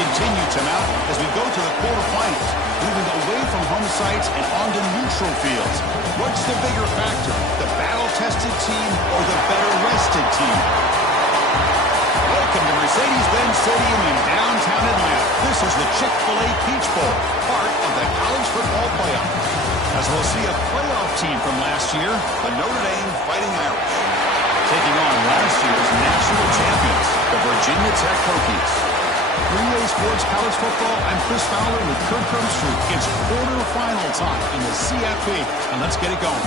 continue to mount as we go to the quarterfinals, moving away from home sites and onto neutral fields. What's the bigger factor, the battle-tested team or the better-rested team? Welcome to Mercedes-Benz Stadium in downtown Atlanta. This is the Chick-fil-A Peach Bowl, part of the college football playoff. As we'll see a playoff team from last year, the Notre Dame Fighting Irish, taking on last year's national champions, the Virginia Tech Hokies. 3A Sports College Football, I'm Chris Fowler with Kirk Herbstreit. It's quarterfinal time in the CFP, and let's get it going.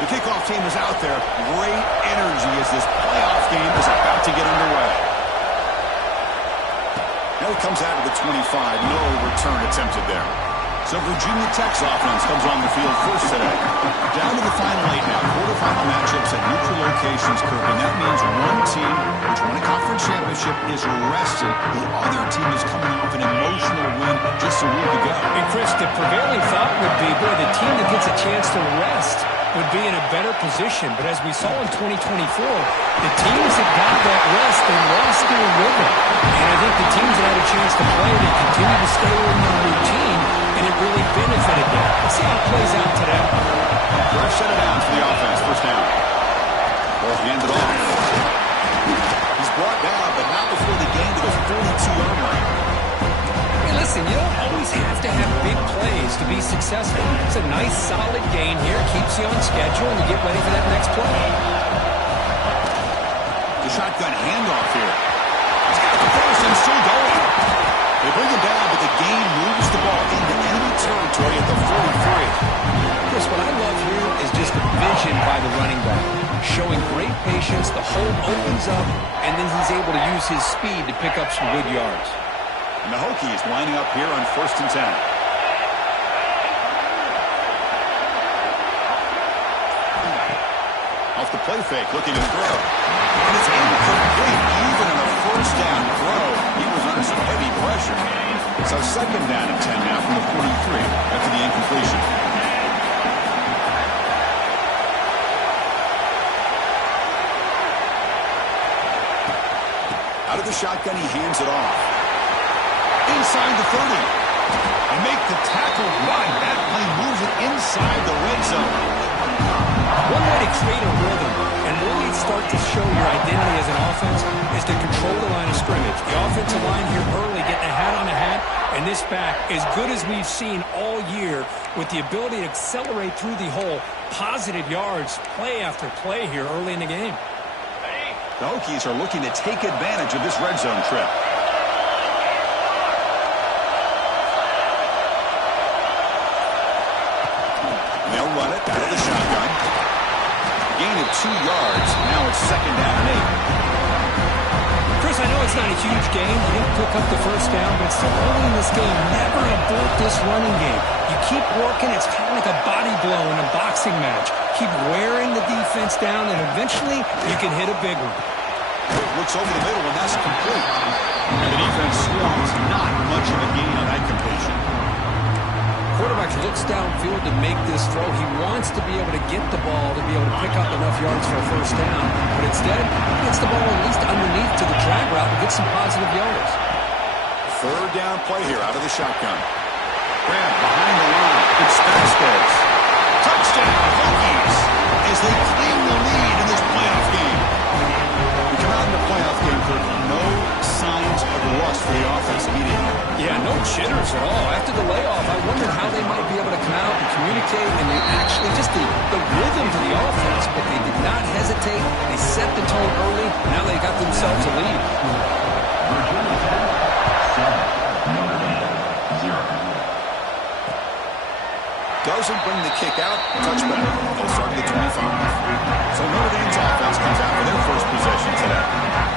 The kickoff team is out there. Great energy as this playoff game is about to get underway. Now he comes out of the 25. No return attempted there. So Virginia Tech's offense comes on the field first today. Down to the final 8 now. Quarterfinal matchups at neutral locations, Kirk. And that means one team, which won a conference championship, is rested. The other team is coming off an emotional win just a week ago. And Chris, the prevailing thought would be, boy, the team that gets a chance to rest would be in a better position. But as we saw in 2024, the teams that got that rest, they lost their rhythm. And I think the teams that had a chance to play, they continue to stay in their routine, and it really benefited them. Let's see how it plays out today. Fresh set of downs for the offense. First down. Ball handed off. He's brought down, but not before the gain to the 42-yard line. Listen, you don't always have to have big plays to be successful. It's a nice, solid gain here. Keeps you on schedule, and you get ready for that next play. The shotgun handoff here. He's got the first and still going. They bring him down, but the gain moves the ball into enemy territory at the 43. Chris, what I love here is just the vision by the running back. Showing great patience, the hole opens up, and then he's able to use his speed to pick up some good yards. And the Hokies lining up here on 1st and 10. Off the play fake, looking to throw. And it's incomplete, even on a first down throw. He was under some heavy pressure. So 2nd down and 10 now from the 43 after the incompletion. Out of the shotgun, he hands it off. Inside the 30. And make the tackle right. That play moves it inside the red zone. One way to create a rhythm and really start to show your identity as an offense is to control the line of scrimmage. The offensive line here early getting a hat on a hat, and this back, as good as we've seen all year, with the ability to accelerate through the hole, positive yards, play after play here early in the game. The Hokies are looking to take advantage of this red zone trip. They'll run it out of the shotgun. Gain of 2 yards. Now it's 2nd down and 8. Chris, I know it's not a huge game. You didn't pick up the first down, but it's still early in this game. Never abort this running game. You keep working. It's kind of like a body blow in a boxing match. Keep wearing the defense down, and eventually you can hit a big one. Looks over the middle, and that's complete. And the defense swallows not much of a gain on that completion. Quarterback looks downfield to make this throw. He wants to be able to get the ball to be able to pick up enough yards for a first down. But instead, he gets the ball at least underneath to the drag route and gets some positive yards. 3rd down play here out of the shotgun. Grab behind the line. It's Vasquez. Touchdown, Hokies, as they claim the lead in this playoff game. We come out in the playoff game for no signs of rust for the offense immediately. Yeah, no jitters at all. After the layoff, I wondered how they might be able to come out and communicate and they actually just the rhythm to the offense, but they did not hesitate. They set the tone early. Now they got themselves a lead. Doesn't bring the kick out. Touchback. They'll start at the 25. So Notre Dame's offense comes out for their first possession today.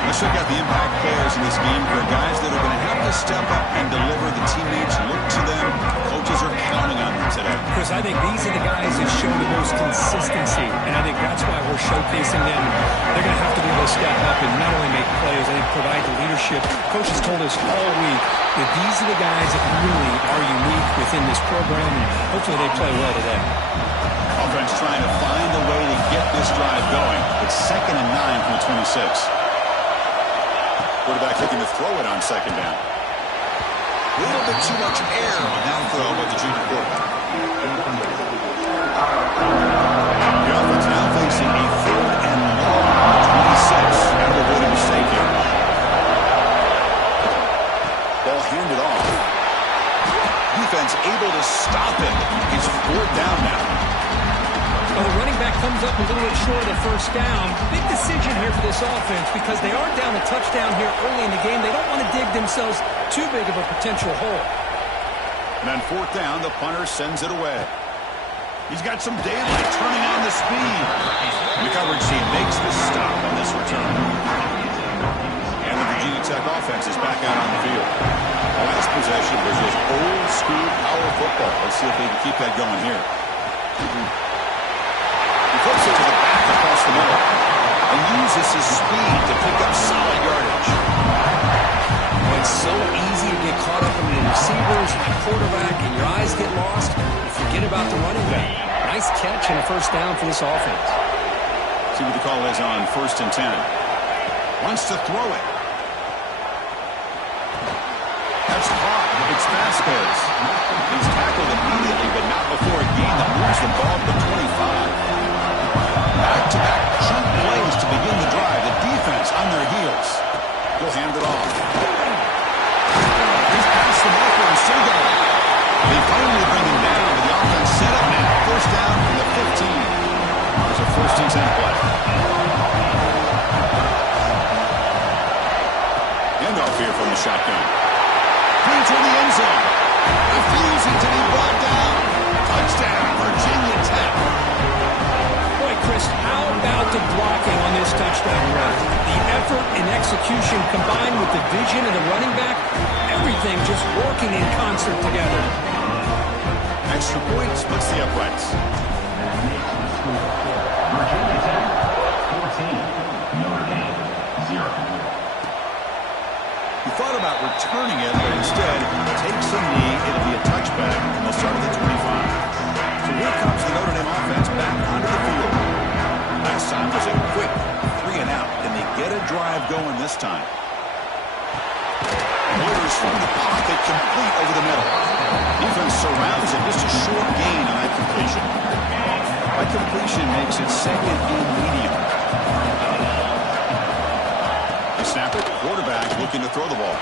Let's check out the impact players in this game. For guys that are going to have to step up and deliver. The teammates look to them. Coaches are counting on them today. Chris, I think these are the guys that show the most consistency, and I think that's why we're showcasing them. They're going to have to be able to step up and not only make plays, I think provide the leadership. Coach has told us all week that these are the guys that really are unique within this program, and hopefully they play well today. Offense trying to find a way to get this drive going. It's 2nd and 9 from the 26. Quarterback looking to throw it on 2nd down. A little bit too much air on that throw by the junior quarterback. The offense now facing a 3rd and long 26. Got to avoid a mistake here. Ball handed off. Defense able to stop him. It's 4th down now. Well, the running back comes up a little bit short of the 1st down. Big decision here for this offense because they are down a touchdown here early in the game. They don't want to dig themselves too big of a potential hole. And on 4th down, the punter sends it away. He's got some daylight turning on the speed. The coverage team makes the stop on this return. And the Virginia Tech offense is back out on the field. The last possession was just old school power football. Let's see if they can keep that going here. He flips it to the back across the middle and uses his speed to pick up solid yardage. Well, it's so easy to get caught up in the receivers and the quarterback, and your eyes get lost. You forget about the running back. Nice catch and a 1st down for this offense. See what the call is on 1st and 10. Wants to throw it. That's caught. It's Vasquez. He's tackled immediately, but not before a gain that moves the ball to the 25. Back-to-back chunk plays to begin the drive. The defense on their heels. He'll hand it off. He's past the marker and still going. They finally bring him down, but the offense set up now. 1st down from the 15. There's a 1st and 10 play. Handoff here from the shotgun. Into the end zone. Refusing to be brought down. Touchdown, Virginia Tech. Boy, Chris, how about the blocking on this touchdown run? The effort and execution combined with the vision of the running back, everything just working in concert together. Extra point splits the uprights. Virginia Tech, 14. Notre Dame, 0. He thought about returning it, but instead takes a knee. It'll be a touchback, and they'll start at the 25. So here comes the Notre Dame offense back onto the field. Last time was a quick 3 and out, and they get a drive going this time. Orders from the pocket, complete over the middle. Defense surrounds it, just a short gain on that completion. That completion makes it 2nd and medium. The snapper, quarterback looking to throw the ball.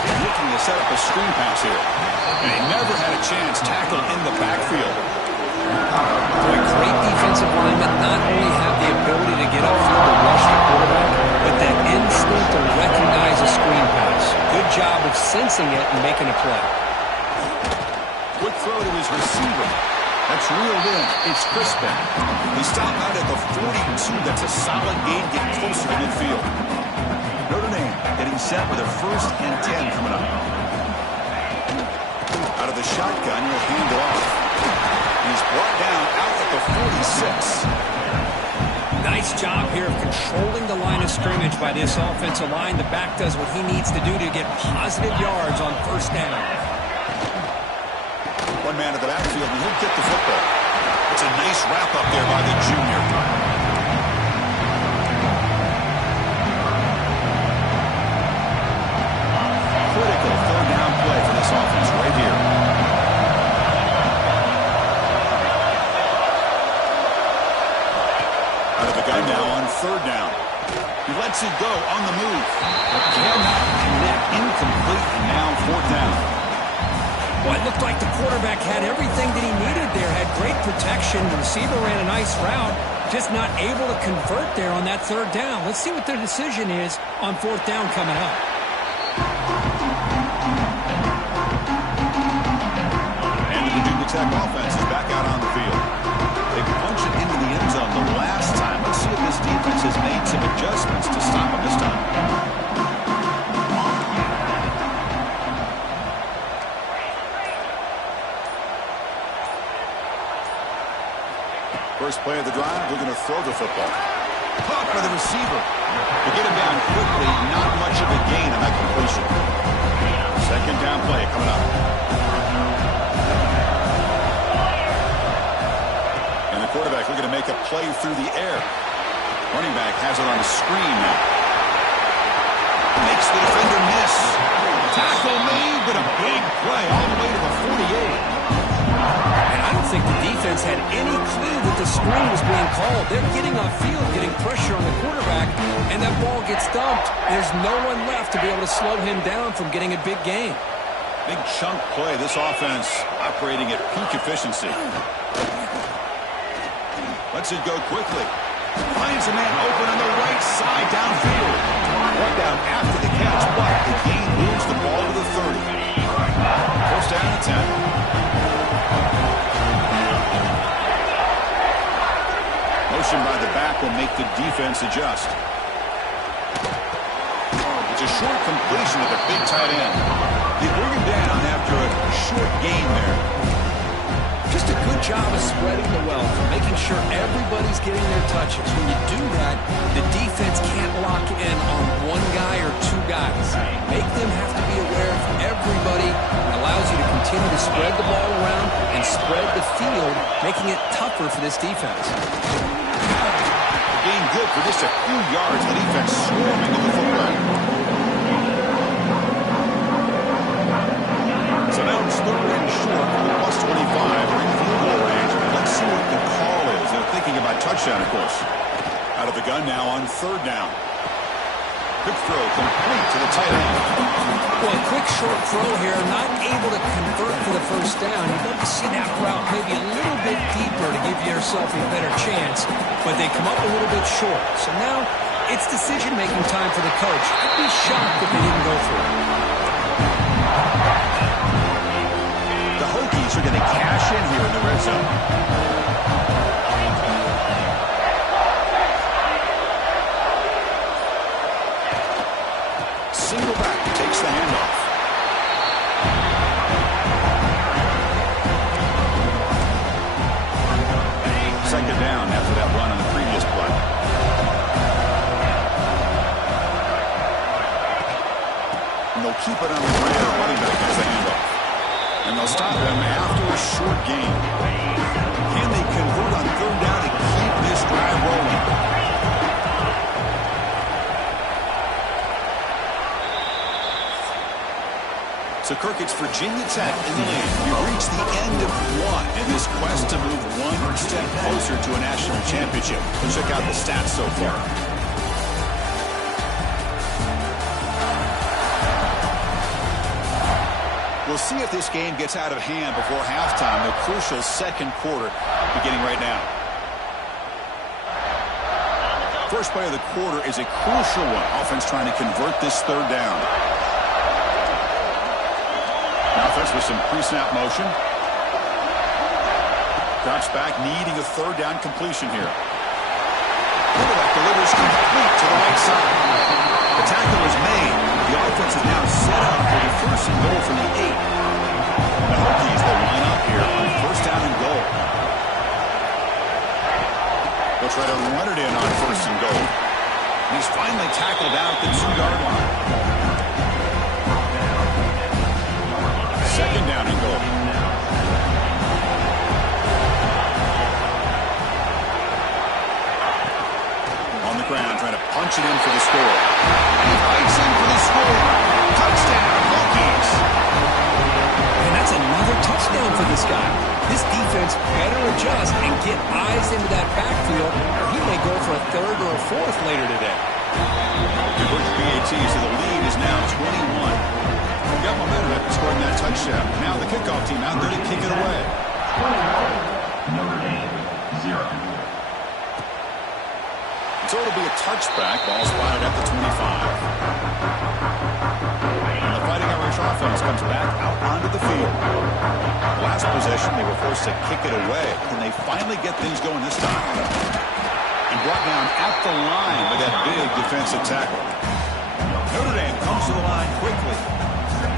Looking to set up a screen pass here. And he never had a chance, tackled in the backfield. Boy, great defensive linemen not only have the ability to get upfield to rush the quarterback, but that instinct to recognize a screen pass. Good job of sensing it and making a play. Quick throw to his receiver. That's reeled in. It's Crispin. He stopped out at the 42. That's a solid gain, getting closer to midfield. Notre Dame getting set with a 1st and 10 coming up. Out of the shotgun, he'll hand it off. He's brought down out at the 46. Nice job here of controlling the line of scrimmage by this offensive line. The back does what he needs to do to get positive yards on 1st down. One man at the backfield, and he'll get the football. It's a nice wrap up there by the junior. Critical 3rd down play for this offense right here. Out of the gun now on 3rd down. He lets it go on the move. Cannot connect, incomplete, and now 4th down. Well, it looked like the quarterback had everything that he needed there, had great protection. The receiver ran a nice route, just not able to convert there on that 3rd down. Let's see what their decision is on 4th down coming up. And the Virginia Tech offense is back out on the field. They punch it into the end zone the last time. Let's see if this defense has made some adjustments to stop him this time. First play of the drive, we're going to throw the football. Caught by the receiver. To get him down quickly, not much of a gain on that completion. Second down play coming up. And the quarterback looking to make a play through the air. Running back has it on the screen now. Makes the defender miss. Tackle made, but a big play all the way to the 48. And I don't think the defense had any clue that the screen was being called. They're getting off field, getting pressure on the quarterback, and that ball gets dumped. There's no one left to be able to slow him down from getting a big gain. Big chunk play. This offense operating at peak efficiency. Lets it go quickly. Finds a man open on the right side downfield. One down after the catch, but the gain moves the ball to the 30. First down and 10. Motion by the back will make the defense adjust. It's a short completion with a big tight end. They bring him down after a short gain there. Just a good job of spreading the wealth, making sure everybody's getting their touches. When you do that, the defense can't lock in on one guy or two guys. Make them have to be aware of everybody. It allows you to continue to spread the ball around and spread the field, making it tougher for this defense. Gain good for just a few yards. The defense swarming to the football. So now it's third and short for the plus 25. We're in field goal range. Let's see what the call is. They're thinking about touchdown, of course. Out of the gun now on third down. Quick throw complete to the tight end. Well, a quick short throw here, not able to convert for the first down. You'd love to see that route maybe a little bit deeper to give yourself a better chance, but they come up a little bit short. So now it's decision-making time for the coach. I'd be shocked if they didn't go for it. The Hokies are going to cash in here in the red zone. Single back takes the handoff. Second down after that run on the previous play. And they'll keep it on the ground. Running back has the handoff. And they'll stop him after a short gain. Can they convert on third down to keep this drive rolling? So, Kirk, it's Virginia Tech in the lead. We've reached the end of one in this quest to move one step closer to a national championship. Let's check out the stats so far. We'll see if this game gets out of hand before halftime, the crucial second quarter beginning right now. First play of the quarter is a crucial one. Offense trying to convert this third down. Offense with some pre-snap motion. Drops back, needing a third down completion here. Quarterback delivers complete to the right side. The tackle is made. The offense is now set up for the first and goal from the 8. The Hokies will line up here on first down and goal. They'll try to run it in on first and goal. And he's finally tackled out at the 2-yard line. Second down and goal. On the ground, trying to punch it in for the score. He fights in for the score. Touchdown, Hokies. And that's another touchdown for this guy. This defense better adjust and get eyes into that backfield, or he may go for a third or a fourth later today. Good PAT, so the lead is now 21. Got momentum after scoring that touchdown. Now the kickoff team out there to kick it away. Notre Dame, 0. So it'll be a touchback. Ball spotted at the 25. And the Fighting Irish offense comes back out onto the field. Last possession, they were forced to kick it away. Can they finally get things going this time? And brought down at the line with that big defensive tackle. Notre Dame comes to the line quickly.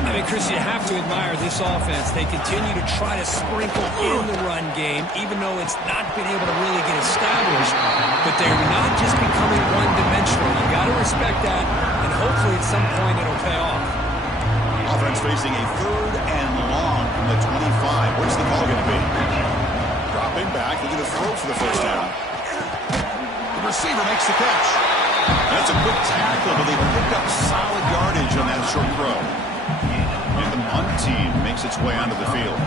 I mean, Chris, you have to admire this offense. They continue to try to sprinkle in the run game, even though it's not been able to really get established. But they're not just becoming one-dimensional. You got to respect that, and hopefully at some point it'll pay off. Offense facing a 3rd and long from the 25. What's the call going to be? Dropping back, looking to throw for the first down. The receiver makes the catch. That's a quick tackle, but they picked up solid yardage on that short throw. And the punt team makes its way onto the field.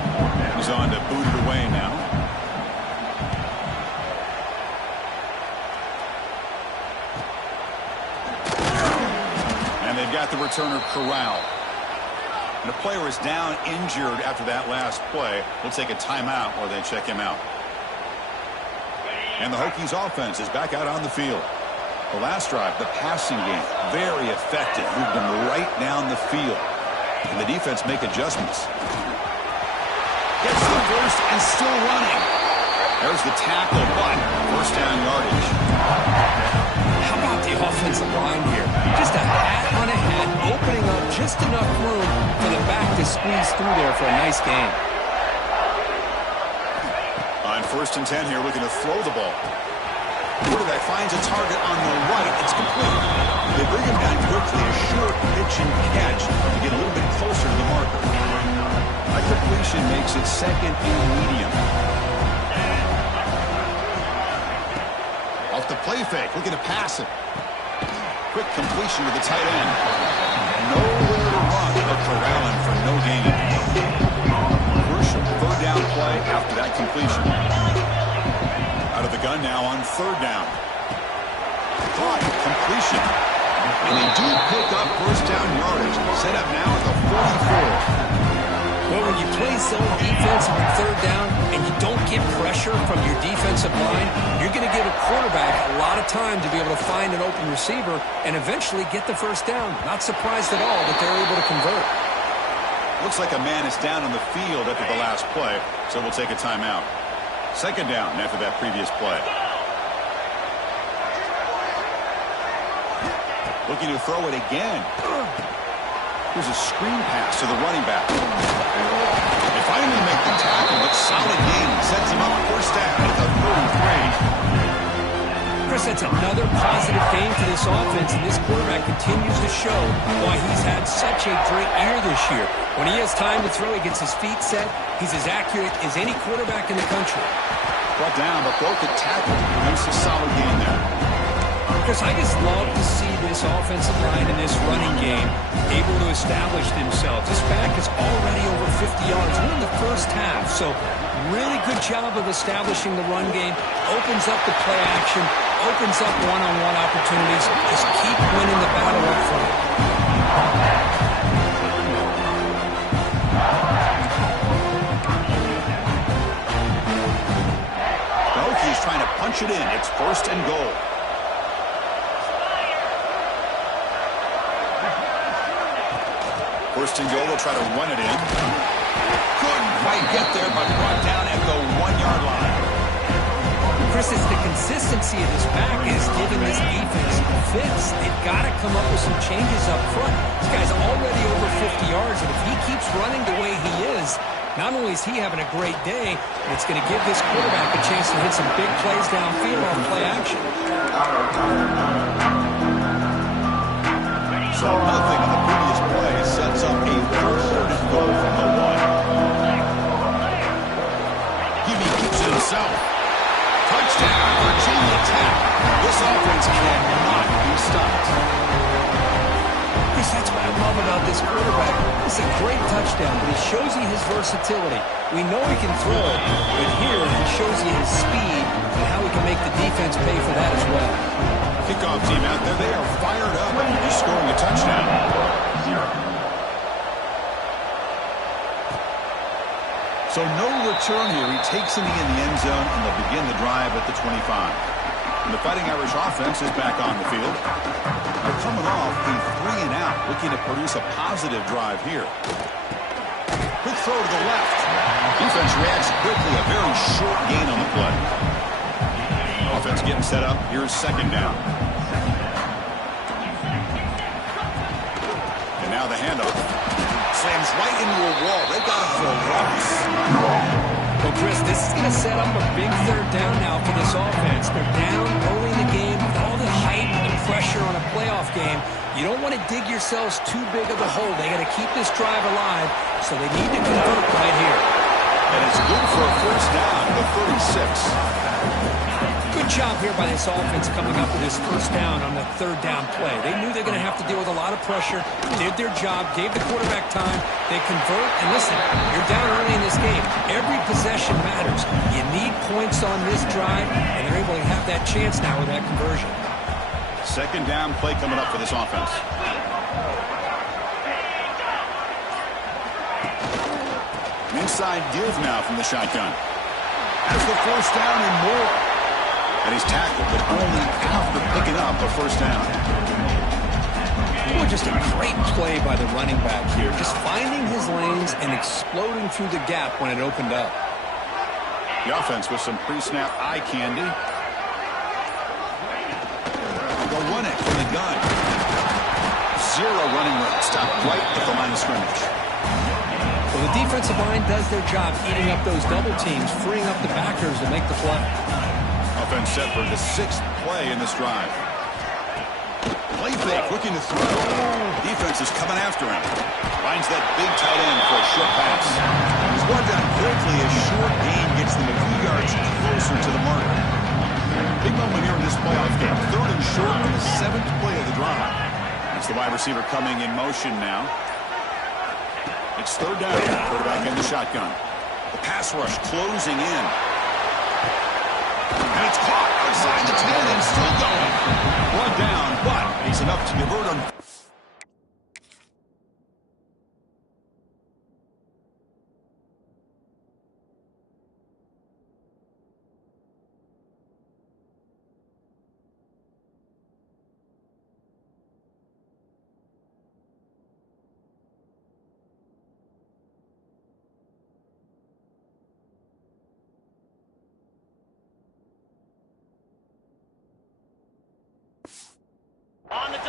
He's on to boot it away now. And they've got the returner corralled. And the player is down injured after that last play. We'll take a timeout while they check him out. And the Hokies offense is back out on the field. The last drive, the passing game, very effective. Moved them right down the field. And the defense make adjustments. Gets the first and still running. There's the tackle, but first down yardage. How about the offensive line here? Just a hat on a head, opening up just enough room for the back to squeeze through there for a nice gain. On 1st and 10 here, looking to throw the ball. Quarterback finds a target on the right. It's complete. They bring him down quickly, a short pitch and catch to get a little bit closer to the marker. A completion makes it 2nd and medium. Off the play fake, looking to pass it. Quick completion to the tight end. Nowhere to run, but corralling for no gain. Crucial 3rd down play after that completion. Out of the gun now on 3rd down. Caught, completion. And they do pick up first down yardage. Set up now at the 44. Well, when you play zone defense on 3rd down and you don't get pressure from your defensive line, you're going to give a quarterback a lot of time to be able to find an open receiver and eventually get the first down. Not surprised at all that they're able to convert. Looks like a man is down on the field after the last play, so we'll take a timeout. 2nd down after that previous play. Looking to throw it again. Here's a screen pass to the running back. They finally make the tackle, but solid gain sets him up first down at the 33. Chris, that's another positive thing for this offense, and this quarterback continues to show why he's had such a great year this year. When he has time to throw, he gets his feet set. He's as accurate as any quarterback in the country. Brought down, but broke the tackle. Makes a solid gain there. Chris, I just love to see this offensive line and this running game able to establish themselves. This back is already over 50 yards. We're in the first half, so really good job of establishing the run game. Opens up the play action, opens up one-on-one opportunities. Just keep winning the battle up front. Hokies trying to punch it in. It's 1st and goal. First and goal, they'll try to run it in. Couldn't quite get there, but brought down at the 1-yard line. Chris, it's the consistency of this back is giving this defense fits. They've got to come up with some changes up front. This guy's already over 50 yards, and if he keeps running the way he is, not only is he having a great day, but it's going to give this quarterback a chance to hit some big plays downfield on play action. So nothing on the previous play sets up a 3rd and goal from the 1. Gibby keeps it himself. Touchdown, Virginia Tech. This offense cannot be stopped. Chris, that's what I love about this quarterback. It's a great touchdown, but he shows you his versatility. We know he can throw it, but here he shows you his speed and how he can make the defense pay for that as well. Kickoff team out there, they are fired up after scoring a touchdown. 0. So no return here. He takes it in the end zone, and they'll begin the drive at the 25. And the Fighting Irish offense is back on the field. They're coming off a 3-and-out, looking to produce a positive drive here. Quick throw to the left. Defense reacts quickly, a very short gain on the play. Offense getting set up. Here's 2nd down. And now the handoff. Slant runs right into a wall. They got him for a loss. Well, Chris, this is going to set up a big third down now for this offense. They're down early in the game with all the hype and pressure on a playoff game. You don't want to dig yourselves too big of a hole. They got to keep this drive alive, so they need to convert right here. And it's good for a first down at the 36. Good job here by this offense coming up with this first down on the third down play. They knew they're going to have to deal with a lot of pressure, did their job, gave the quarterback time. They convert, and listen, you're down early in this game. Every possession matters. You need points on this drive, and they're able to have that chance now with that conversion. Second down play coming up for this offense. Inside give now from the shotgun. Has the first down and more. And he's tackled, but only after picking up a first down. Boy, just a great play by the running back here. Just finding his lanes and exploding through the gap when it opened up. The offense with some pre-snap eye candy. They'll run it from the gun. Zero running room. Stopped right at the line of scrimmage. Well, the defensive line does their job eating up those double teams, freeing up the backers to make the play. Offense set for the 6th play in this drive. Play fake, looking to throw. Defense is coming after him. Finds that big tight end for a short pass. He's brought down quickly as short gain gets them a few yards closer to the mark. Big moment here in this playoff game. 3rd and short on the 7th play of the drive. It's the wide receiver coming in motion now. It's 3rd down. Quarterback in the shotgun. The pass rush closing in. And it's caught outside the 10 and still going. One down, but he's enough to convert him.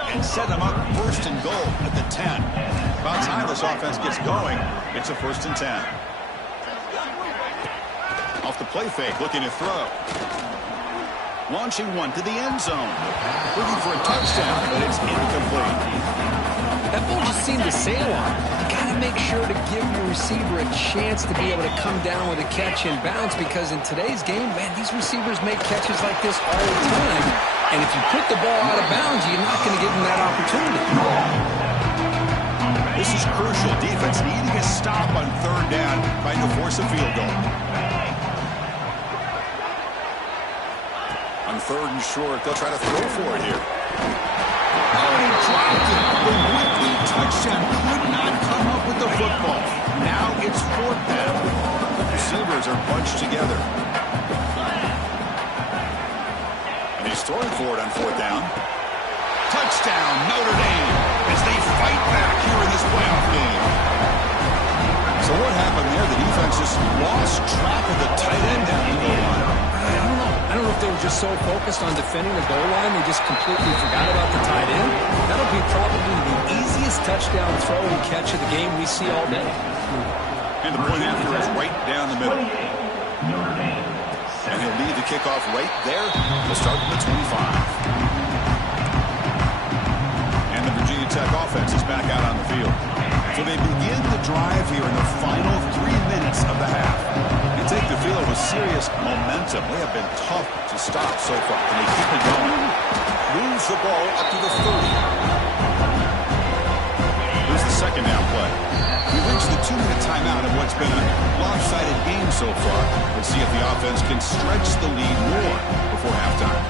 And set them up 1st and goal at the 10. About time this offense gets going, it's a 1st and 10. Off the play fake, looking to throw. Launching one to the end zone. Looking for a touchdown, but it's incomplete. That ball just seemed to sail on. You got to make sure to give your receiver a chance to be able to come down with a catch and bounce, because in today's game, man, these receivers make catches like this all the time. And if you put the ball out of bounds, you're not going to give them that opportunity. This is crucial. Defense needing a stop on 3rd down, trying to force a field goal. On 3rd and short, they'll try to throw for it here. Oh, and he dropped it. The would-be touchdown could not come up with the football. Now it's 4th down. The receivers are bunched together. And he's throwing for it on 4th down. Touchdown, Notre Dame, as they fight back here in this playoff game. So what happened there? The defense just lost track of the tight end down the goal line. I don't know if they were just so focused on defending the goal line, they just completely forgot about the tight end. That'll be probably the easiest touchdown throw and catch of the game we see all day. And the point after is right down the middle. And he'll lead the kickoff right there. He'll start from the 25. And the Virginia Tech offense is back out on the field. So they begin the drive here in the final 3 minutes of the half. You take the field with serious momentum. They have been tough to stop so far, and they keep it going. Moves the ball up to the 30. Here's the 2nd down play. We reached the 2-minute timeout of what's been a lopsided game so far. Let's see if the offense can stretch the lead more before halftime.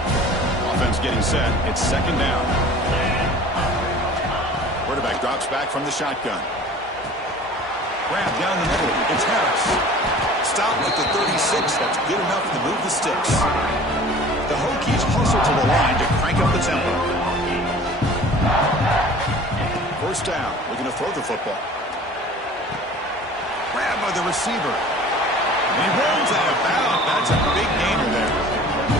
Offense getting set. It's 2nd down. Quarterback drops back from the shotgun. Grab down the middle. It's Harris. Stop at the 36. That's good enough to move the sticks. The Hokies hustle to the line to crank up the tempo. 1st down. Looking to throw the football. Grabbed by the receiver. And he runs out of bounds. That's a big gainer there.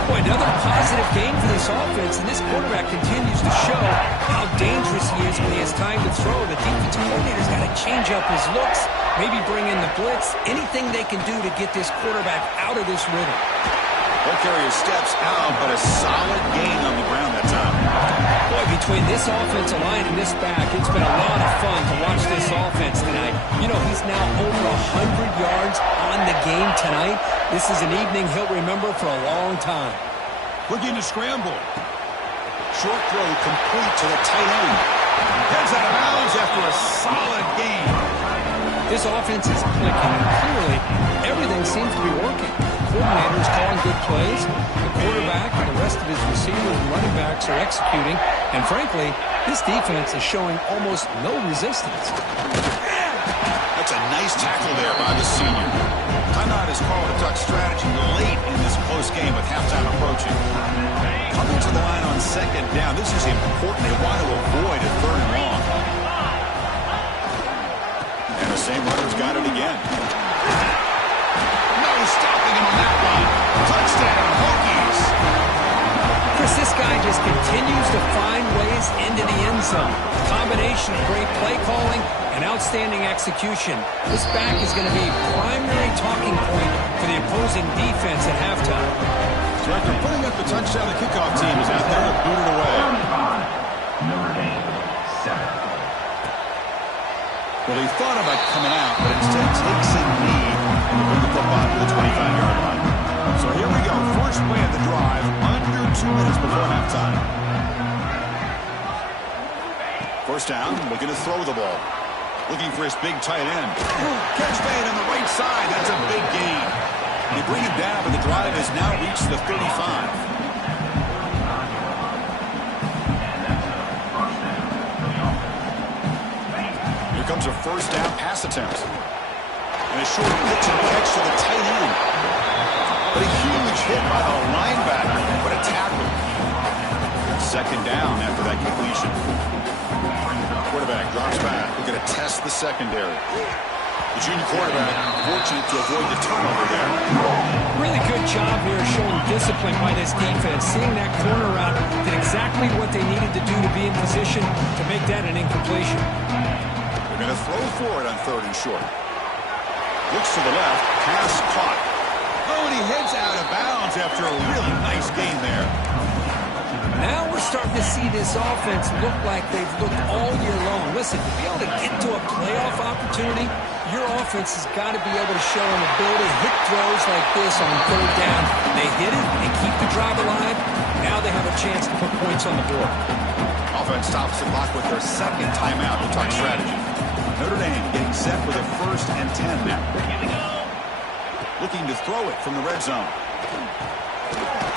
Boy, another positive game for this offense, and this quarterback continues to show how dangerous he is when he has time to throw. The defensive coordinator's got to change up his looks, maybe bring in the blitz, anything they can do to get this quarterback out of this rhythm. Ball carrier steps out, but a solid gain on the ground that time. Boy, between this offensive line and this back, it's been a lot of fun to watch this offense tonight. You know, he's now over 100 yards on the game tonight. This is an evening he'll remember for a long time. Looking to scramble. Short throw complete to the tight end. Heads out of bounds after a solid gain. This offense is clicking, and clearly everything seems to be working. The coordinator is calling good plays. The quarterback and the rest of his receivers and running backs are executing. And frankly, this defense is showing almost no resistance. That's a nice tackle there by the senior. Timeout is called to talk strategy late in this close game with halftime approaching. Coming to the line on second down. This is important. They want to avoid a third and long. And the same runner's got it again. No stopping him on that one. Touchdown, Hokies. Chris, this guy just continues to find ways into the end zone. A combination of great play calling and outstanding execution. This back is going to be a primary talking point for the opposing defense at halftime. So after putting up the touchdown, the kickoff team is out there to boot it away. Notre Dame, 7. Well, he thought about coming out, but instead takes a knee to bring the football to the 25-yard line. So here we go. First play of the drive, under 2 minutes before halftime. First down, looking to throw the ball. Looking for his big tight end. Catch made on the right side. That's a big gain. They bring him down, but the drive has now reached the 35. Here comes a first down pass attempt. And a short pitch and catch to the tight end. But a huge hit by the linebacker. What a tackle. Second down after that completion. Quarterback drops back. We're going to test the secondary. The junior quarterback fortunate to avoid the turnover there. Really good job here showing discipline by this defense. Seeing that corner route did exactly what they needed to do to be in position to make that an incompletion. They're going to throw for it on third and short. Looks to the left. Pass caught. Oh, and he heads out of bounds after a really nice gain there. Now we're starting to see this offense look like they've looked all year long. Listen, to be able to get to a playoff opportunity, your offense has got to be able to show an ability to hit throws like this on third down. They hit it, they keep the drive alive. Now they have a chance to put points on the board. Offense stops the clock with their second timeout to talk strategy. Notre Dame getting set with a 1st and 10 now. Looking to throw it from the red zone.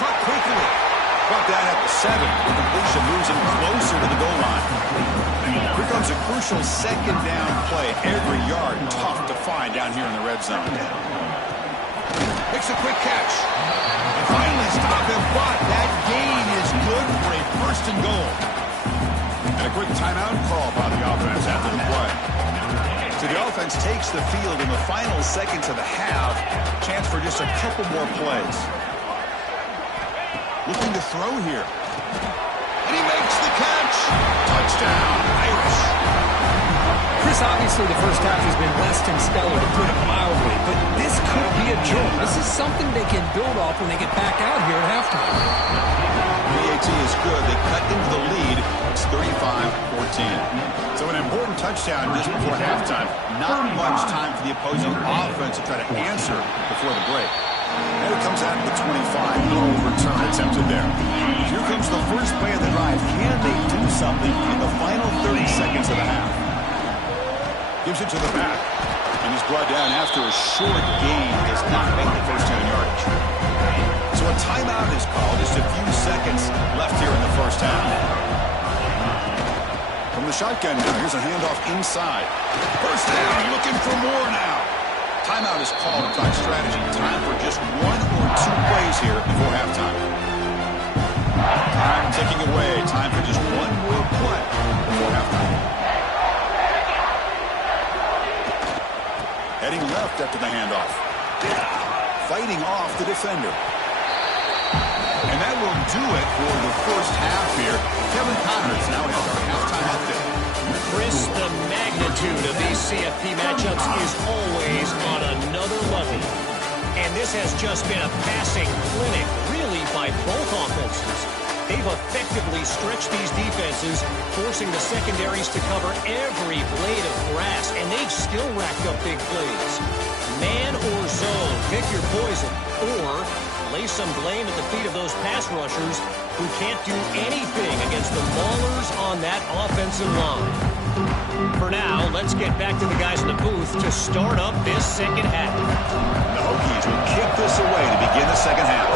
Caught quickly. Brought down at the 7. The completion moves him closer to the goal line. Here comes a crucial second down play. Every yard tough to find down here in the red zone. Makes a quick catch. And finally stop him, but that gain is good for a 1st and goal. And a quick timeout call by the offense after the play. So the offense takes the field in the final seconds of the half. Chance for just a couple more plays. Looking to throw here. And he makes the catch. Touchdown, Irish. Chris, obviously the first half has been less than stellar, to put it mildly, but this could be a jolt. This is something they can build off when they get back out here at halftime. PAT is good. They cut into the lead. It's 35-14. So an important touchdown just before halftime. Not much time for the opposing offense to try to answer before the break. And it comes out to the 25. No return attempted there. Here comes the first play of the drive. Can they do something in the final 30 seconds of the half? Gives it to the back. And he's brought down after a short gain. Does not make the first down yardage. So a timeout is called. Just a few seconds left here in the first half. From the shotgun now. Here's a handoff inside. First down. Looking for more now. Timeout is called to talk strategy. Time for just 1 or 2 plays here before halftime. Time ticking away. Time for just 1 more play before halftime. Heading left after the handoff. Fighting off the defender. And that will do it for the first half here. Kevin Connors now has our halftime update. Chris, the magnitude of these CFP matchups is always on another level. And this has just been a passing clinic, really, by both offenses. They've effectively stretched these defenses, forcing the secondaries to cover every blade of grass, and they've still racked up big plays. Man or zone, pick your poison, or lay some blame at the feet of those pass rushers who can't do anything against the maulers on that offensive line. For now, let's get back to the guys in the booth to start up this second half. The Hokies will kick this away to begin the second half.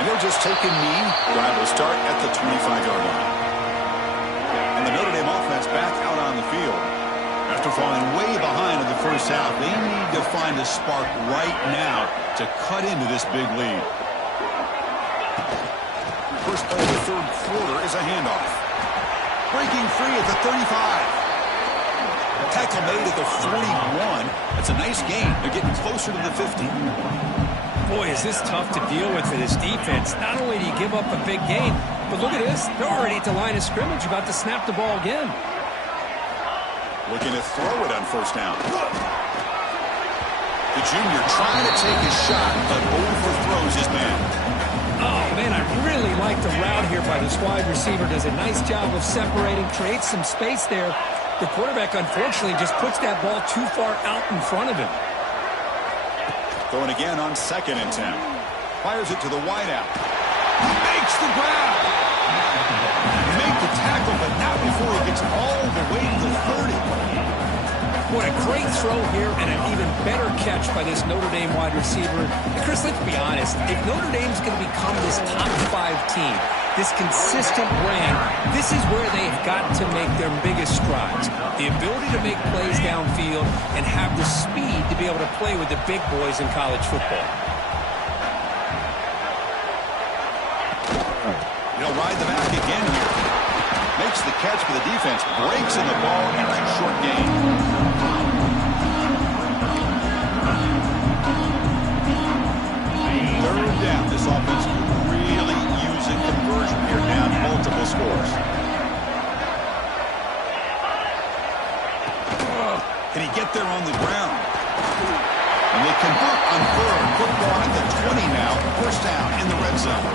And they'll just take a knee. Drive will start at the 25-yard line. And the Notre Dame offense back out on the field. After falling way behind in the first half, they need to find a spark right now to cut into this big lead. First play of the third quarter is a handoff. Breaking free at the 35. Tackle made at the 41. That's a nice gain. They're getting closer to the 50. Boy, is this tough to deal with for this defense. Not only do you give up a big gain, but look at this. They're already at the line of scrimmage, about to snap the ball again. Looking to throw it on first down. The junior trying to take his shot, but overthrows his man. Oh, man, I really like the route here by this wide receiver. Does a nice job of separating, creates some space there. The quarterback, unfortunately, just puts that ball too far out in front of him. Throwing again on 2nd and 10. Fires it to the wideout. Makes the grab. Make the tackle, but not before he gets all the way to the 30. What a great throw here and an even better catch by this Notre Dame wide receiver. And Chris, let's be honest. If Notre Dame's going to become this top 5 team, this consistent brand, this is where they've got to make their biggest strides. The ability to make plays downfield and have the speed to be able to play with the big boys in college football. He'll ride the back again here. Makes the catch, but the defense breaks in the ball into a short gain. Third down. This offense really using conversion here, down multiple scores. Can he get there on the ground? And they convert on third. Football at the 20 now. First down in the red zone.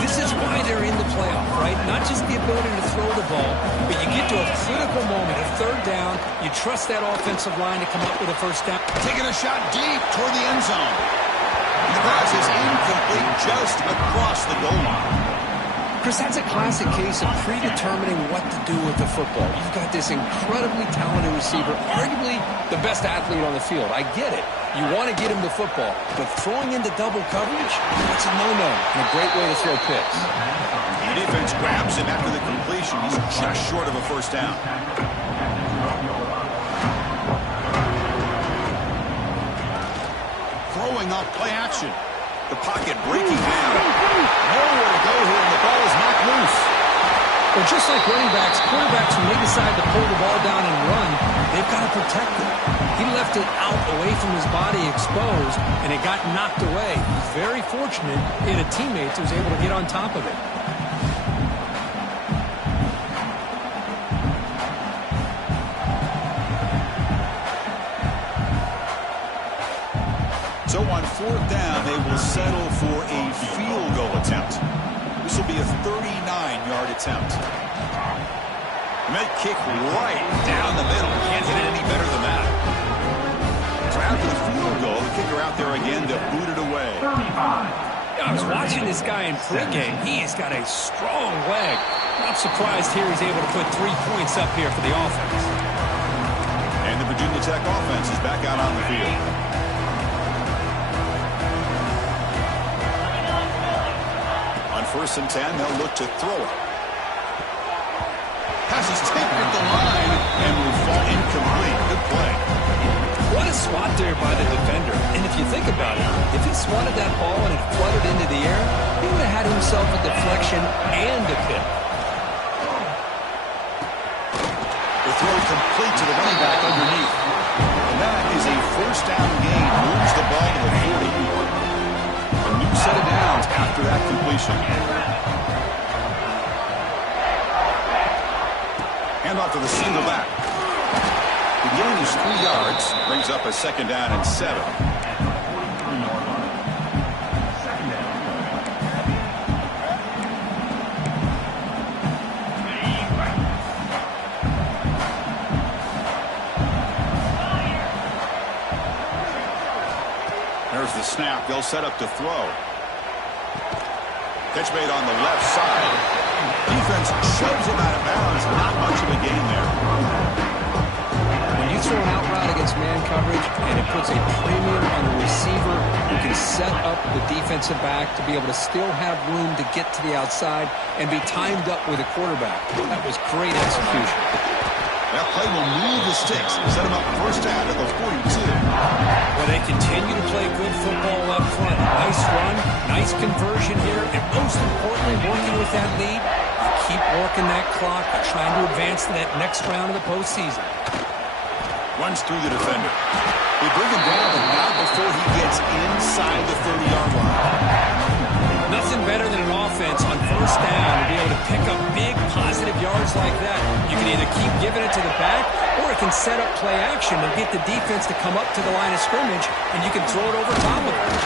This is why they're in the playoff, right? Not just the ability to throw the ball, but you get to a critical moment, a third down. You trust that offensive line to come up with a first down. Taking a shot deep toward the end zone. The pass is incomplete just across the goal line. Chris, that's a classic case of predetermining what to do with the football. You've got this incredibly talented receiver, arguably the best athlete on the field. I get it. You want to get him the football, but throwing into double coverage, that's a no-no and a great way to throw picks. The defense grabs him after the completion. He's just short of a first down. Throwing off play action. The pocket breaking down. Nowhere to go here, and the ball is knocked loose. Well, just like running backs, quarterbacks, when they decide to pull the ball down and run, they've got to protect it. He left it out away from his body exposed, and it got knocked away. He's very fortunate he had a teammate who was able to get on top of it. So on fourth down, they will settle for a field goal attempt. This will be a 39-yard attempt. Med kick right down the middle. Can't hit it any better than that. So after the field goal, the kicker out there again to boot it away. I was watching this guy in pregame. He has got a strong leg. Not surprised here he's able to put 3 points up here for the offense. And the Virginia Tech offense is back out on the field. On 1st and 10, they'll look to throw it. Pass is tipped at the line and will fall incomplete. Good play. What a swat there by the defender. And if you think about it, if he swatted that ball and it fluttered into the air, he would have had himself a deflection and a pick. The throw complete to the running back underneath. And that that is a first down gain. Moves the ball to the 40. A new set of downs after that completion. Hand off to the single back. The gain is 3 yards. Brings up a second down and 7. There's the snap. They'll set up to throw. Catch made on the left side. Defense shoves him out of bounds. Not much of a gain there. When you throw an out route against man coverage, and it puts a premium on the receiver who can set up the defensive back to be able to still have room to get to the outside and be timed up with a quarterback. That was great execution. That play will move the sticks. Set him up first down at the 42. Well, they continue to play good football up front. Nice run, nice conversion here, and most importantly, working with that lead, you keep working that clock, trying to advance to that next round of the postseason. Runs through the defender. They bring him down, but not before he gets inside the 30-yard line. Nothing better than an offense on first down to be able to pick up big positive yards like that. You can either keep giving it to the back, or it can set up play action and get the defense to come up to the line of scrimmage, and you can throw it over top of it.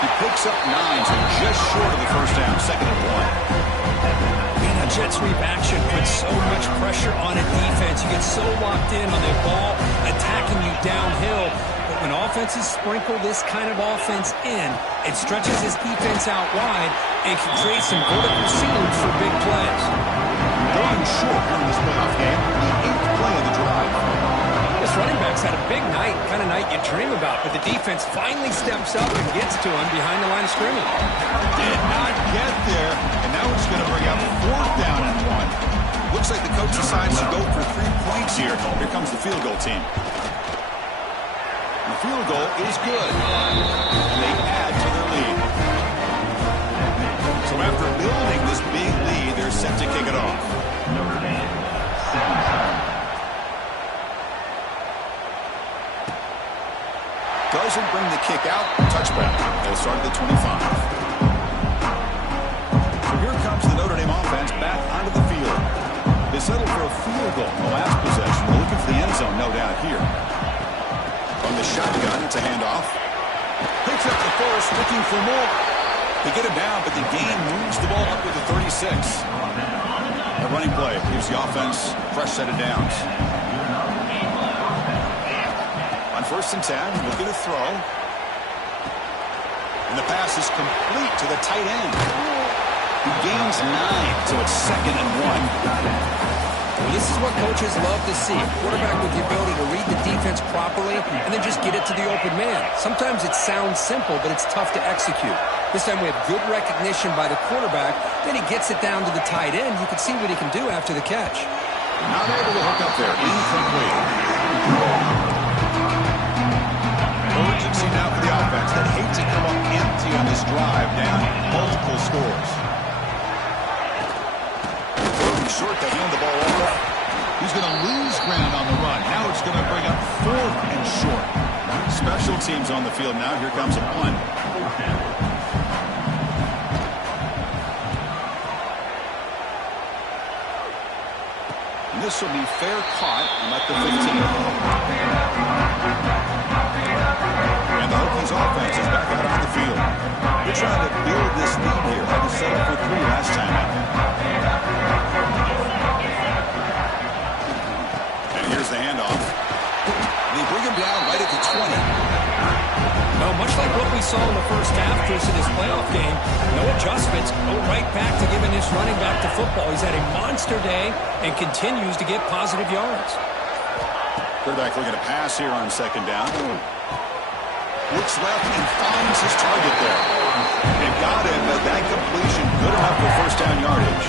He picks up 9, so just short of the first down, second and 1. Man, a jet sweep action puts so much pressure on a defense. You get so locked in on the ball attacking you downhill. But when offenses sprinkle this kind of offense in, it stretches his defense out wide and can create some vertical ceilings for big plays. Going short here in this playoff game, the 8th play of the drive. This running back's had a big night, kind of night you dream about, but the defense finally steps up and gets to him behind the line of scrimmage. Did not get there, and now it's going to bring up 4th down and 1. Looks like the coach decides to go for 3 points here. Here comes the field goal team. The field goal is good, and they add to their lead. So after building this big lead, they're set to kick it off. Notre Dame, 7-7. Doesn't bring the kick out. Touchback. They'll start at the 25. So here comes the Notre Dame offense back onto the field. They settled for a field goal in the last possession. They're looking for the end zone, no doubt, here. From the shotgun, it's a handoff. Picks up the first, looking for more. They get him down, but the gain moves the ball up with the 36. A running play gives the offense a fresh set of downs. On 1st and 10, we'll get a throw. And the pass is complete to the tight end. He gains 9, so it's 2nd and 1. Well, this is what coaches love to see. A quarterback with the ability to read the defense properly and then just get it to the open man. Sometimes it sounds simple, but it's tough to execute. This time we have good recognition by the quarterback. Then he gets it down to the tight end. You can see what he can do after the catch. Not able to hook up there. Incomplete. Urgency now for the offense that hates to come up empty on this drive, down multiple scores. Short to hand the ball off. He's going to lose ground on the run. Now it's going to bring up 4th and short. Special teams on the field now. Here comes a punt. And this will be fair caught and at the 15. And the Hokies offense is back out on the field. They're trying to build this lead here. Had to settle for 3 last time out. And here's the handoff. They bring him down right at the 20. No, much like what we saw in the first half, Chris, of this playoff game, no adjustments, go right back to giving this running back to football. He's had a monster day and continues to get positive yards. Quarterback looking to pass here on 2nd down. Looks left and finds his target there. They've got him, but that completion good enough for first down yardage.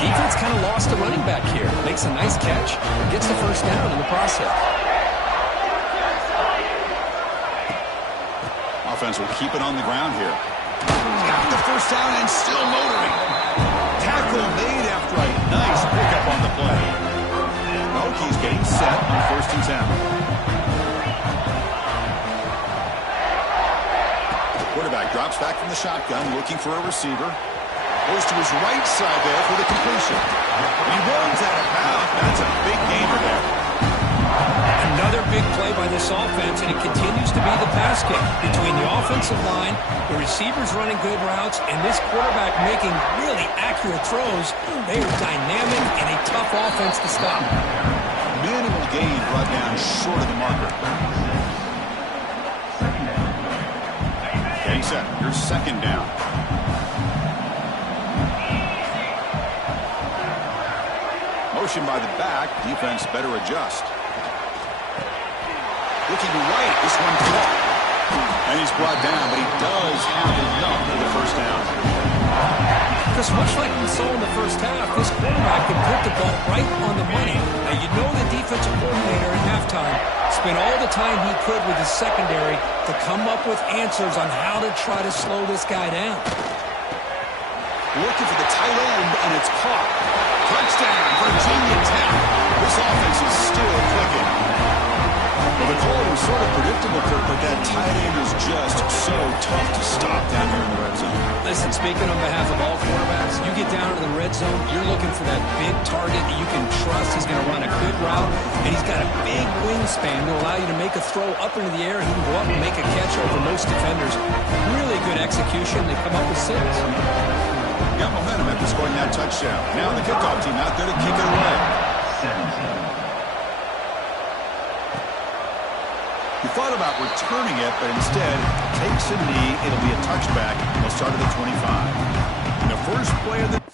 Defense kind of lost a running back here. Makes a nice catch and gets the first down in the process. Offense will keep it on the ground here. Got the first down and still motoring. Tackle made after a nice pickup on the play. Hokies getting set on 1st and 10. The quarterback drops back from the shotgun, looking for a receiver. Goes to his right side there for the completion. He runs out of bounds. That's a big gainer there. Another big play by this offense, and it continues to be the pass kick between the offensive line, the receivers running good routes, and this quarterback making really accurate throws. They are dynamic and a tough offense to stop. Minimal gain brought down short of the marker. Getting set. Here's second down. Motion by the back. Defense better adjust. Looking right, this one caught. And he's brought down, but he does have enough for the first down. Because much like we saw in the first half, this quarterback can put the ball right on the money. Now, you know the defensive coordinator at halftime spent all the time he could with his secondary to come up with answers on how to try to slow this guy down. Looking for the tight end, and it's caught. Touchdown, Virginia Tech. This offense is still clicking. Well, the call was sort of predictable, Kirk, but that tight end is just so tough to stop down here in the red zone. Listen, speaking on behalf of all quarterbacks, you get down to the red zone, you're looking for that big target that you can trust. He's going to run a good route, and he's got a big wingspan to allow you to make a throw up into the air, and he can go up and make a catch over most defenders. Really good execution. They come up with 6. Got momentum after scoring that touchdown. Now the kickoff team out there to kick it away. 17. He thought about returning it, but instead takes a knee. It'll be a touchback. They'll start at the 25. And the first play of the...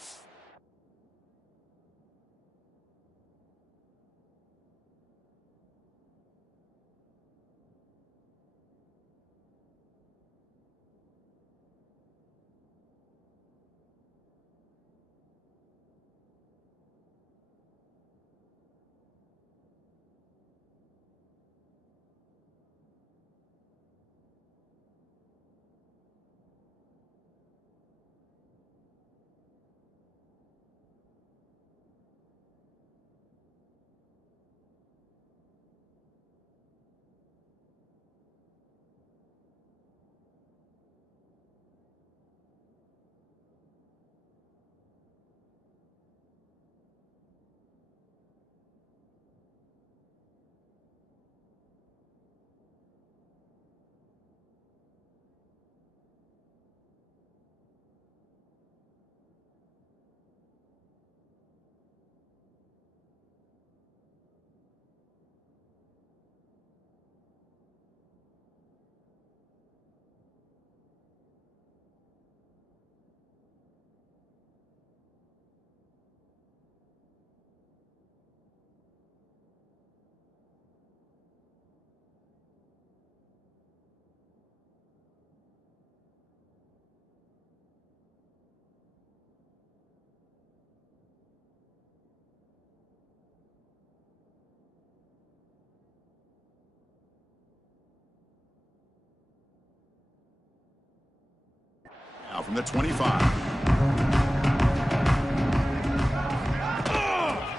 Now from the 25.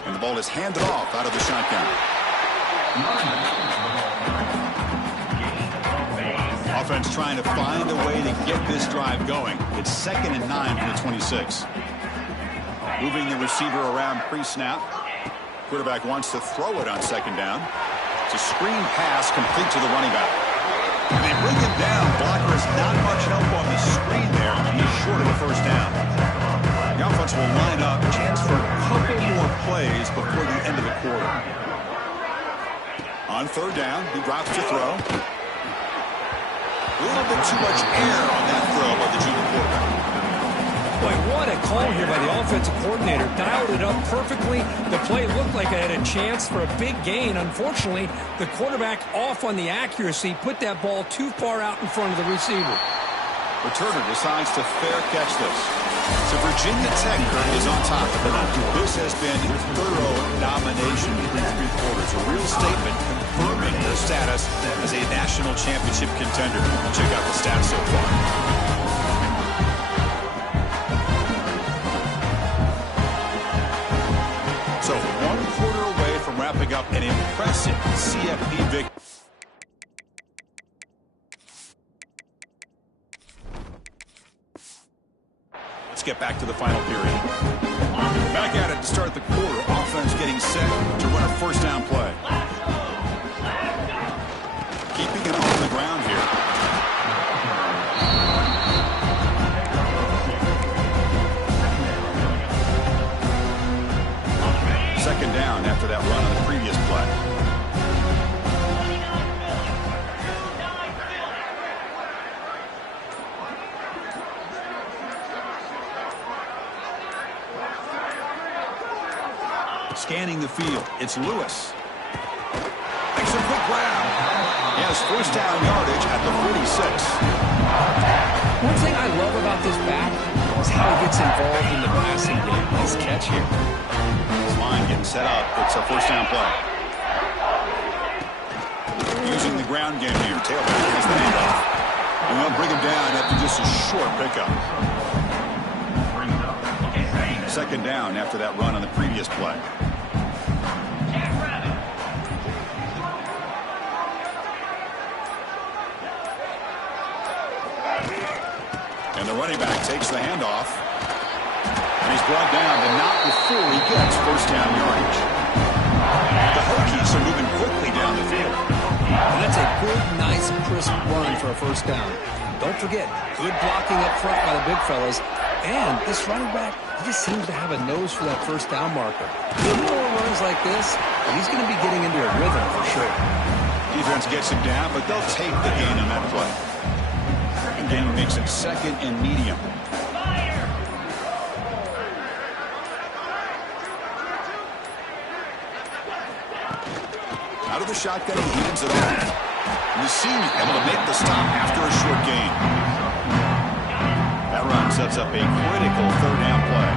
And the ball is handed off out of the shotgun. Offense trying to find a way to get this drive going. It's 2nd and 9 from the 26. Moving the receiver around pre-snap. Quarterback wants to throw it on 2nd down. It's a screen pass complete to the running back. And they bring him down. Blocker has not much help on the screen there. He's short of the first down. The offense will line up. Chance for a couple more plays before the end of the quarter. On 3rd down, he drops to throw. A little bit too much air on that throw by the junior quarterback. Boy, what a call here by the offensive coordinator. Dialed it up perfectly. The play looked like it had a chance for a big gain. Unfortunately, the quarterback off on the accuracy, put that ball too far out in front of the receiver. Returner decides to fair catch this. So Virginia Tech is on top of it. This has been thorough domination through 3 quarters. A real statement confirming their status as a national championship contender. Check out the stats so far. So 1 quarter away from wrapping up an impressive CFP victory. Let's get back to the final period. Back at it to start the quarter. Offense getting set to run a first down play. Keeping it on the ground here. Second down after that run on the previous play. Scanning the field. It's Lewis. Makes a quick grab. He has first down yardage at the 46. One thing I love about this back is how he gets involved in the passing game. Nice catch here. His line getting set up. It's a first down play. Using the ground game here. Tailback has the handoff. And they'll bring him down after just a short pickup. Second down after that run on the previous play. And the running back takes the handoff. And he's brought down, but not before he gets first down yardage. The Hokies are moving quickly down the field. And that's a good, nice, crisp run for a first down. Don't forget, good blocking up front by the big fellas. And this running back, he just seems to have a nose for that first down marker. With more runs like this, he's going to be getting into a rhythm for sure. Defense gets him down, but they'll take the gain on that play. Second gain makes it second and medium. Out of the shotgun, he hands it off. And the senior able to make the stop after a short gain. That run sets up a critical third down play.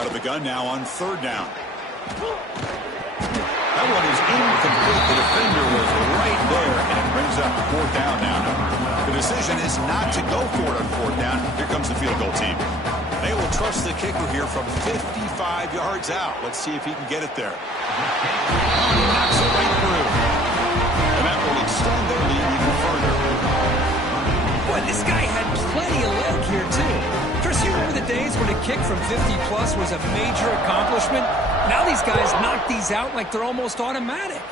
Out of the gun now on third down. That one is incomplete. The defender was right there, and it brings up fourth down now. The decision is not to go for it on fourth down. Here comes the field goal team. They will trust the kicker here from 55 yards out. Let's see if he can get it there. He knocks it right through. And that will extend their lead even further. Boy, this guy had plenty of leg here, too. Chris, you remember the days when a kick from 50-plus was a major accomplishment? Now these guys knock these out like they're almost automatic.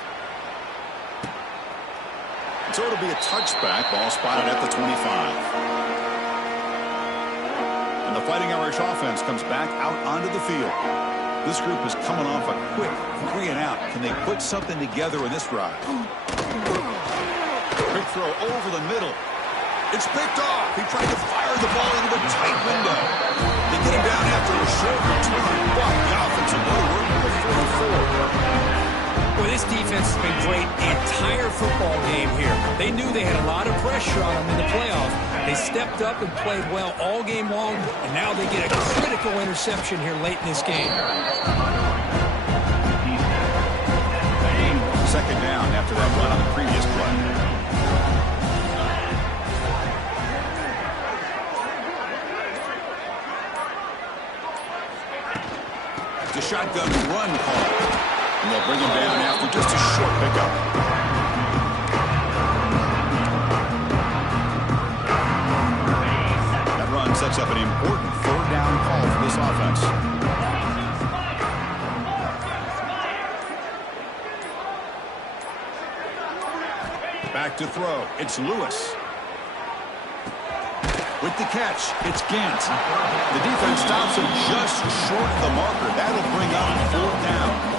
So it'll be a touchback. Ball spotted at the 25. And the Fighting Irish offense comes back out onto the field. This group is coming off a quick 3 and out. Can they put something together in this drive? Quick throw over the middle. It's picked off. He tried to fire the ball into a tight window. They get him down after a short return, but the offensive goal worked for the 44. Boy, this defense has been great the entire football game here. They knew they had a lot of pressure on them in the playoff. They stepped up and played well all game long, and now they get a critical interception here late in this game. Second down after that run on the previous play. The shotgun run call. And they'll bring him down after just a short pickup. That run sets up an important third down call for this offense. Back to throw. It's Lewis. With the catch, it's Gant. The defense stops him just short of the marker. That'll bring up fourth down.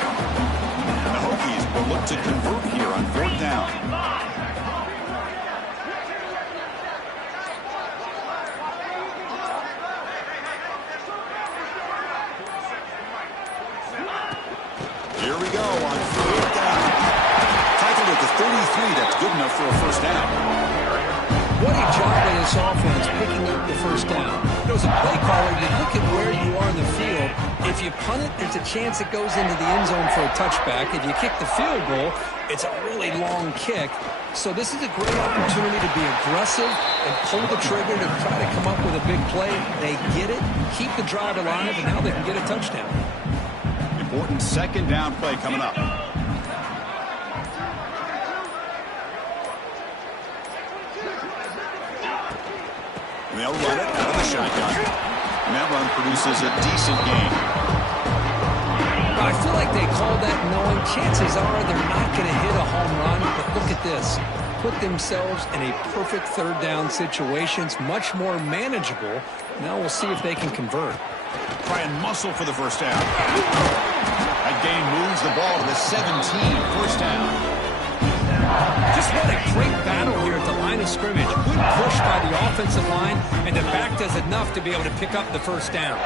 And the Hokies will look to convert here on fourth down. Here we go on fourth down. Tackled at the 33. That's good enough for a first down. What a job by this offense picking up the first down. As a play caller, you look at where you are in the field. If you punt it, there's a chance it goes into the end zone for a touchback. If you kick the field goal, it's a really long kick. So this is a great opportunity to be aggressive and pull the trigger to try to come up with a a big play. They get it, keep the drive alive, and now they can get a touchdown. Important second down play coming up. And they'll run it out of the shotgun. And that run produces a decent gain. I feel like they called that knowing chances are they're not going to hit a home run, but look at this. Put themselves in a perfect third down situation. It's much more manageable. Now we'll see if they can convert. Try and muscle for the first down. That gain moves the ball to the 17, first down. Just what a great battle here at the line of scrimmage. Good push by the offensive line, and the back does enough to be able to pick up the first down.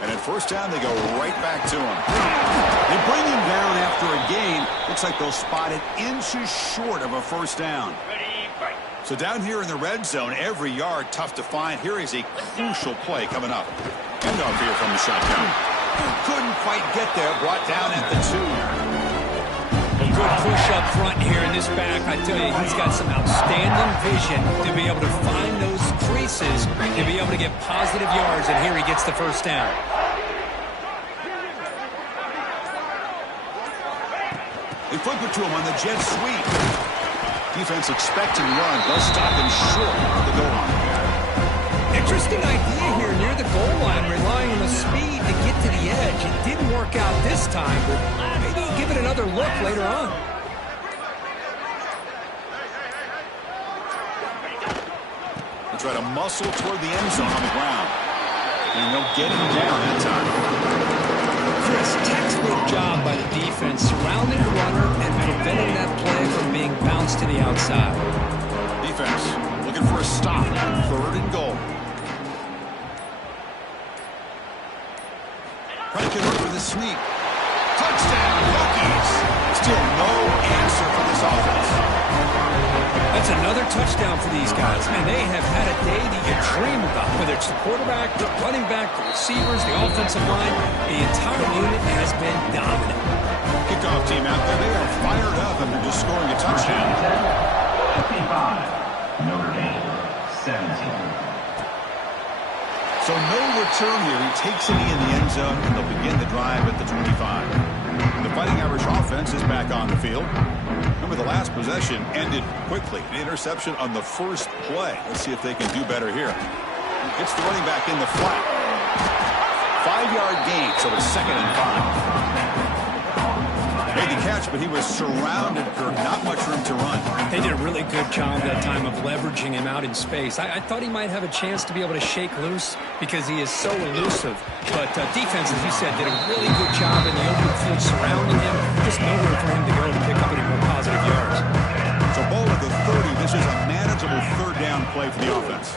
And at first down, they go right back to him. They bring him down after a gain. Looks like they'll spot it inches short of a first down. So down here in the red zone, every yard tough to find. Here is a crucial play coming up. Handoff here from the shotgun. Couldn't quite get there. Brought down at the 2. A good push up front here in this back. I tell you, he's got some outstanding vision to be able to find those creases, to be able to get positive yards, and here he gets the first down. They flip it to him on the jet sweep. Defense expecting run. They'll stop him short of the goal line. Interesting idea here near the goal line, relying on the speed to get to the edge. It didn't work out this time, but maybe give it another look later on. They try to muscle toward the end zone on the ground. And they'll get him down that time. Chris, textbook job by the defense, surrounding the runner and preventing that play from being bounced to the outside. Defense looking for a stop. Third and goal. Trying to convert with a sneak. Touchdown, Hokies. Still no answer for this offense. That's another touchdown for these guys. And they have had a day that you dream about. Whether it's the quarterback, the running back, the receivers, the offensive line, the entire unit has been dominant. Kickoff team out there. They are fired up after just scoring a touchdown. 55. Notre Dame, 17. So no return here. He takes it in the end zone, and they'll begin the drive at the 25. The Fighting Irish offense is back on the field. Remember, the last possession ended quickly. An interception on the first play. Let's see if they can do better here. It's the running back in the flat. 5-yard gain, so it's 2nd and 5. Made the catch, but he was surrounded, Kirk. Not much room to run. They did a really good job that time of leveraging him out in space. I thought he might have a chance to be able to shake loose because he is so elusive. But defense, as you said, did a really good job in the open field surrounding him. Just nowhere for him to go to pick up any more positive yards. So ball at the 30. This is a manageable third down play for the offense.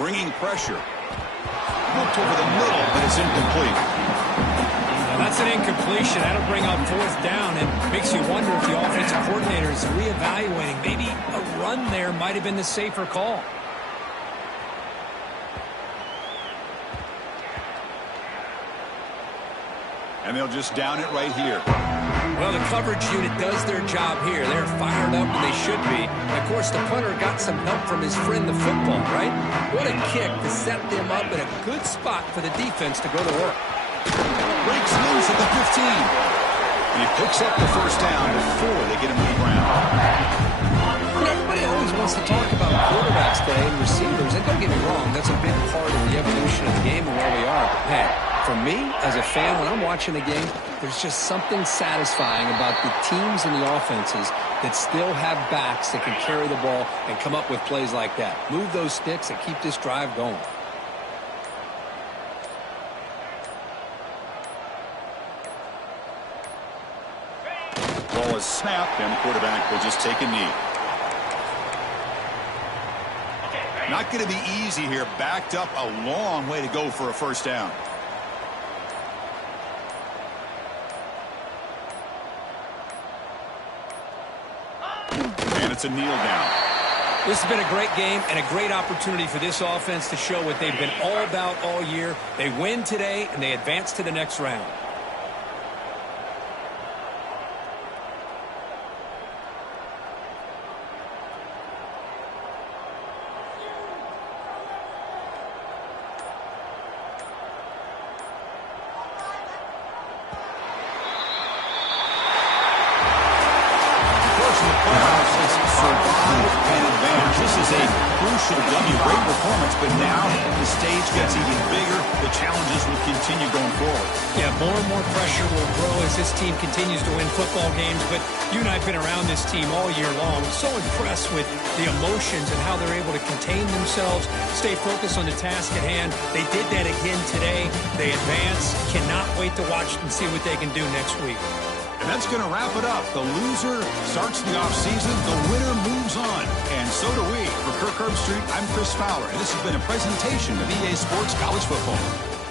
Bringing pressure. Looked over the middle, but it's incomplete. Now that's an incompletion. That'll bring up 4th down and makes you wonder if the offensive coordinator is reevaluating. Maybe a run there might have been the safer call. And they'll just down it right here. Well, the coverage unit does their job here. They're fired up and they should be. And of course, the punter got some help from his friend, the football, right? What a kick to set them up in a good spot for the defense to go to work. Breaks loose at the 15. And he picks up the first down before they get him to the ground. Everybody always wants to talk about quarterbacks today and receivers. And don't get me wrong, that's a big part of the evolution of the game and where we are. But man, for me, as a fan, when I'm watching the game, there's just something satisfying about the teams and the offenses that still have backs that can carry the ball and come up with plays like that. Move those sticks and keep this drive going. Ball is snapped, and the quarterback will just take a knee. Not going to be easy here. Backed up a long way to go for a first down. And it's a kneel down. This has been a great game and a great opportunity for this offense to show what they've been all about all year. They win today, and they advance to the next round. WCW, great performance, but now the stage gets even bigger. The challenges will continue going forward. Yeah, more and more pressure will grow as this team continues to win football games, but you and I have been around this team all year long. So impressed with the emotions and how they're able to contain themselves, stay focused on the task at hand. They did that again today. They advance. Cannot wait to watch and see what they can do next week. And that's going to wrap it up. The loser starts the offseason. The winner moves on. And so do we. For Kirk Herbstreit, I'm Chris Fowler. And this has been a presentation of EA Sports College Football.